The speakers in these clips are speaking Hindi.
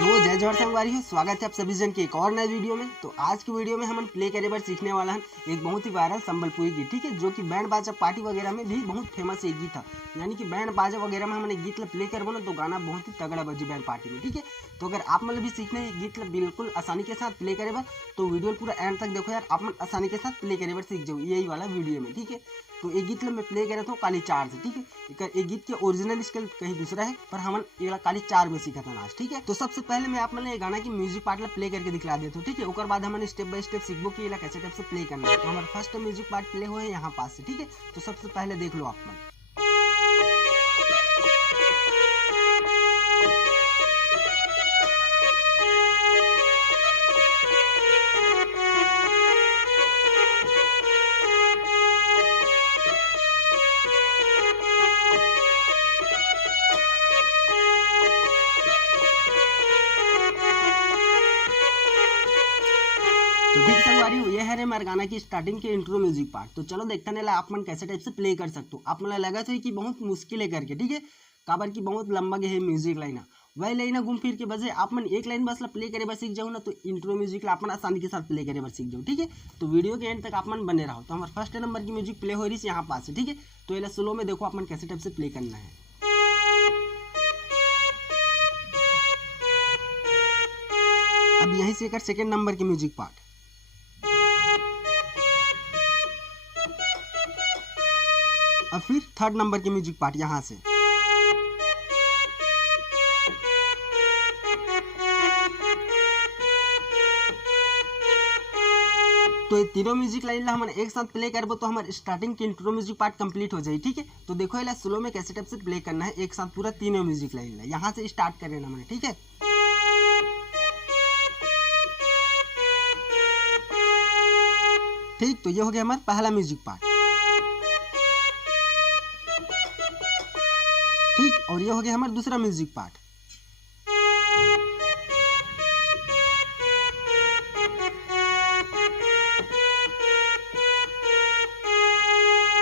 तो जय जोहर संगवारी हो, स्वागत है आप सभी जन के एक और नए वीडियो में। तो आज की वीडियो में हम प्ले करे बार सीखने वाला है एक बहुत ही वायरल संबलपुरी गीत, ठीक है, जो कि बैंड बाजा पार्टी वगैरह में भी बहुत फेमस एक गीत था। यानी कि बैंड बाजा वगैरह में हमने गीत प्ले करबो ना तो गाना बहुत ही तगड़ा बजी बैंड पार्टी में, ठीक है। तो अगर आप मतलब भी सीखने गीत बिल्कुल आसानी के साथ प्ले करे बार तो वीडियो पूरा एंड तक देखो यार, आप आसानी के साथ प्ले करे बार सीख जाओ यही वाला वीडियो में, ठीक है। तो एक गीत मैं प्ले करे था काली चार से, ठीक है। एक गीत के ओरिजिनल स्केल कहीं दूसरा है पर हम ये काली चार में सीखा था आज, ठीक है। तो सबसे पहले मैं आप मैंने गाना की म्यूजिक पार्ट प्ले करके दिखला देता हूँ, ठीक है। उसके बाद हमने स्टेप बाय स्टेप सीखबो कि कैसे टाइप से प्ले करना है। तो हमारा फर्स्ट म्यूजिक पार्ट प्ले हुआ है यहाँ पास से, ठीक है। तो सबसे पहले देख लो आप मन। तो ठीक संगवारी ये है रे हमारे गाना की स्टार्टिंग के इंट्रो म्यूजिक पार्ट। तो चलो देखते नहीं आप मन कैसे टाइप से प्ले कर सकते हो। आप मन लगा था कि बहुत मुश्किल है करके, ठीक है, काबर की बहुत लंबा है म्यूजिक लाइन, वही लाइन घूम फिर के बजे आप मन एक लाइन बस प्ले करे बस सीख जाओ ना तो इंट्रो म्यूजिक आप मन आसानी के साथ प्ले करे बस सीख जाओ, ठीक है। तो वीडियो के एंड तक आप मन बने रहो। तो हमारे फर्स्ट नंबर की म्यूजिक प्ले हो रही है यहाँ पास से, ठीक है। तो ये स्लो में देखो आप मन कैसे टाइप से प्ले करना है। अब यहीं से एक सेकेंड नंबर की म्यूजिक पार्ट, और फिर थर्ड नंबर की म्यूजिक पार्ट यहाँ से। तो ये तीनों म्यूजिक लाइन हम एक साथ प्ले करबो तो हमारे स्टार्टिंग की इंट्रो म्यूजिक पार्ट कंप्लीट हो जाए, ठीक है। तो देखो ये स्लो में कैसे टाइप से प्ले करना है एक साथ पूरा तीनों म्यूजिक लाइन यहाँ से स्टार्ट कर लेना मैंने, ठीक है। ठीक, तो ये हो गया हमारा पहला म्यूजिक पार्ट, ठीक। और ये हो गया हमारा दूसरा म्यूजिक पार्ट।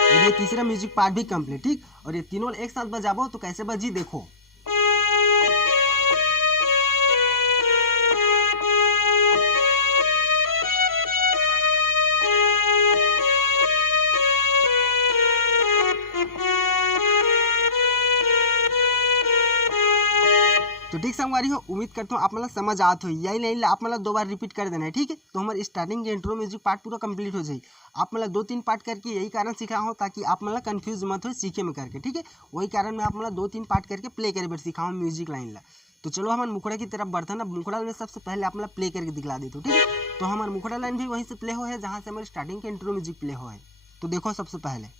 और ये तीसरा म्यूजिक पार्ट भी कंप्लीट, ठीक। और ये तीनों एक साथ बजाबो तो कैसे बजी देखो। तो ठीक संगवारी हो, उम्मीद करता हूँ आप मतलब समझ आत हो। यही लाइन आप मतलब दो बार रिपीट कर देना है, ठीक है। तो हमारे स्टार्टिंग के इंट्रो म्यूजिक पार्ट पूरा कंप्लीट हो जाए। आप मतलब 2-3 पार्ट करके यही कारण सिखा हो ताकि आप मतलब कंफ्यूज मत हो सीखे में करके, ठीक है। वही कारण मैं आप मतलब 2-3 पार्ट करके प्ले करे बैठ सिखाऊँ म्यूजिक लाइन ला। तो चलो हमारे मुखड़ा की तरफ बढ़ता ना, मुखड़ा में सबसे पहले आप मतलब प्ले करके दिखला देते हो, ठीक है। तो हमारे मुखड़ा लाइन भी वहीं से प्ले हो है जहाँ से हमारे स्टार्टिंग के इंट्रो म्यूजिक प्ले हो है। तो देखो सबसे पहले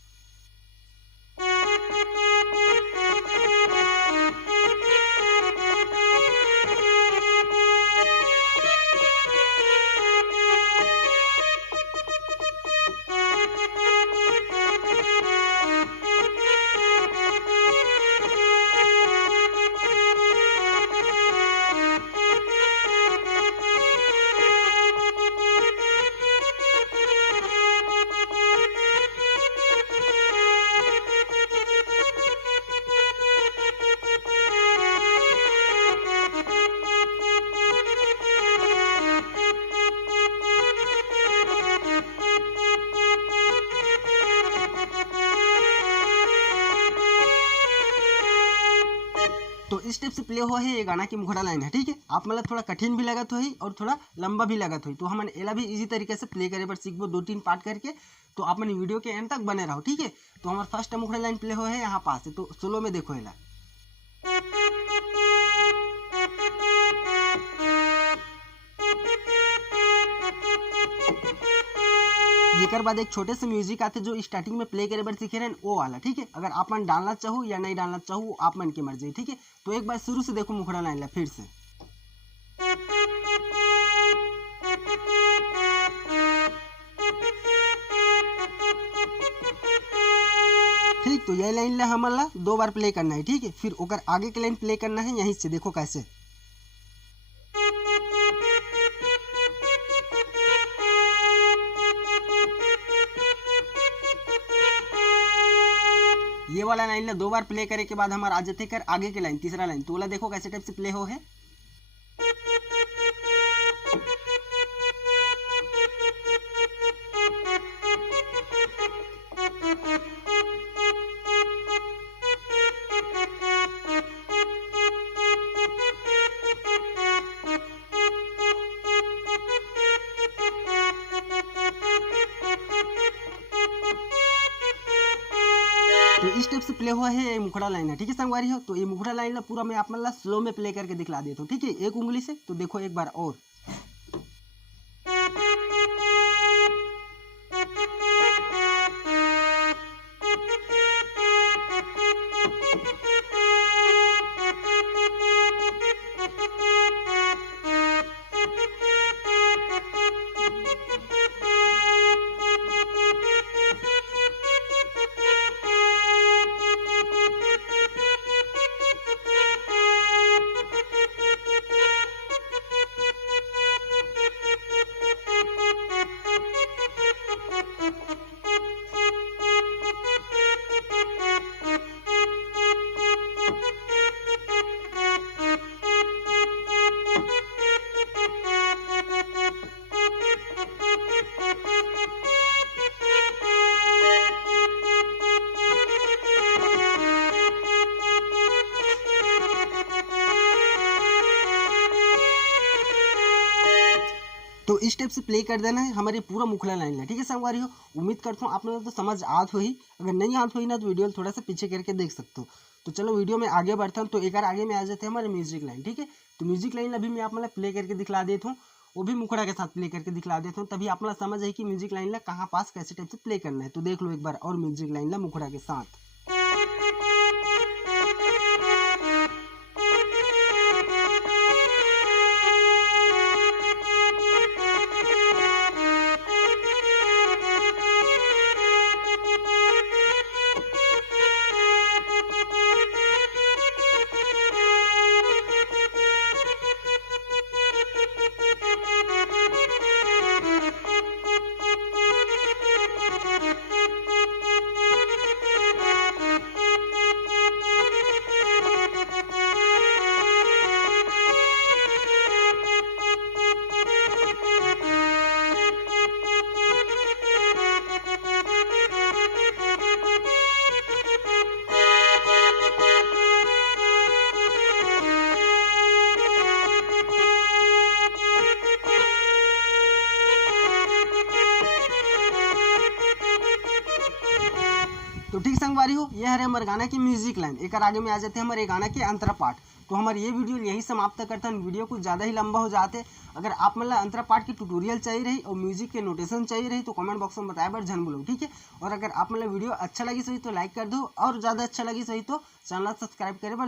तो इस टाइप से प्ले हुआ है ये गाना की मुखड़ा लाइन है, ठीक है। आप मतलब थोड़ा कठिन भी लगत हो और थोड़ा लंबा भी लगत हो। तो हम एला भी इजी तरीके से प्ले करे पर सीखबो 2-3 पार्ट करके। तो आप वीडियो के एंड तक बने रहो, ठीक है। तो हमारा फर्स्ट मुखड़ा लाइन प्ले हुआ है यहाँ पास है। तो स्लो में देखो एला। एकर बाद एक छोटे से म्यूजिक आते जो स्टार्टिंग में प्ले करे बार सीखे रहे वो वाला, ठीक है। अगर आप मन डालना चाहो या नहीं डालना चाहो आप मन की मर्जी, ठीक है। तो एक बार शुरू से देखो मुखड़ा लाइन ला फिर से। ठीक, तो यह लाइन ला हमारा 2 बार प्ले करना है, ठीक है। फिर ओकर आगे की लाइन प्ले करना है यहीं से, देखो कैसे। ये वाला लाइन ला 2 बार प्ले करे के बाद हमारा आ जाते कर आगे के लाइन तीसरा लाइन। तो वाला देखो कैसे टाइप से प्ले हो है। प्ले हुआ है ये मुखड़ा लाइन है, ठीक है संगवारी हो। तो ये मुखड़ा लाइन ला पूरा मैं आप मतलब स्लो में प्ले करके दिखला देता हूँ, ठीक है, एक उंगली से। तो देखो एक बार और। तो इस टाइप से प्ले कर देना है हमारी पूरा मुखड़ा लाइन है, ठीक है संगवारी हो। उम्मीद करता हूँ आप लोगों को तो समझ आत हो ही, अगर नहीं आत हो ही ना तो वीडियो थोड़ा सा पीछे करके देख सकते हो। तो चलो वीडियो में आगे बढ़ता हूँ। तो एक बार आगे में आ जाते हैं हमारे म्यूजिक लाइन, ठीक है। तो म्यूजिक लाइन अभी मैं आप मतलब प्ले करके दिखला देता हूँ, वो भी मुखड़ा के साथ प्ले करके दिखला देता हूँ, तभी आप मतलब समझ है कि म्यूजिक लाइन ला कहाँ पास कैसे टाइप से प्ले करना है। तो देख लो एक बार और म्यूजिक लाइन ला मुखड़ा के साथ। तो ठीक संगवारी हो, ये है हमारे गाना की म्यूजिक लाइन। एक आगे में आ जाते हैं हमारे गाना के अंतरा पार्ट। तो हमारे ये वीडियो यही समाप्त करता है, वीडियो कुछ ज़्यादा ही लंबा हो जाते। अगर आप मतलब अंतरा पार्ट की ट्यूटोरियल चाहिए रही और म्यूजिक के नोटेशन चाहिए रही तो कमेंट बॉक्स में बताया बार जन बोलो, ठीक है। और अगर आप मतलब वीडियो अच्छा लगी सही तो लाइक कर दो, और ज़्यादा अच्छा लगी सही तो चैनल सब्सक्राइब करे बार।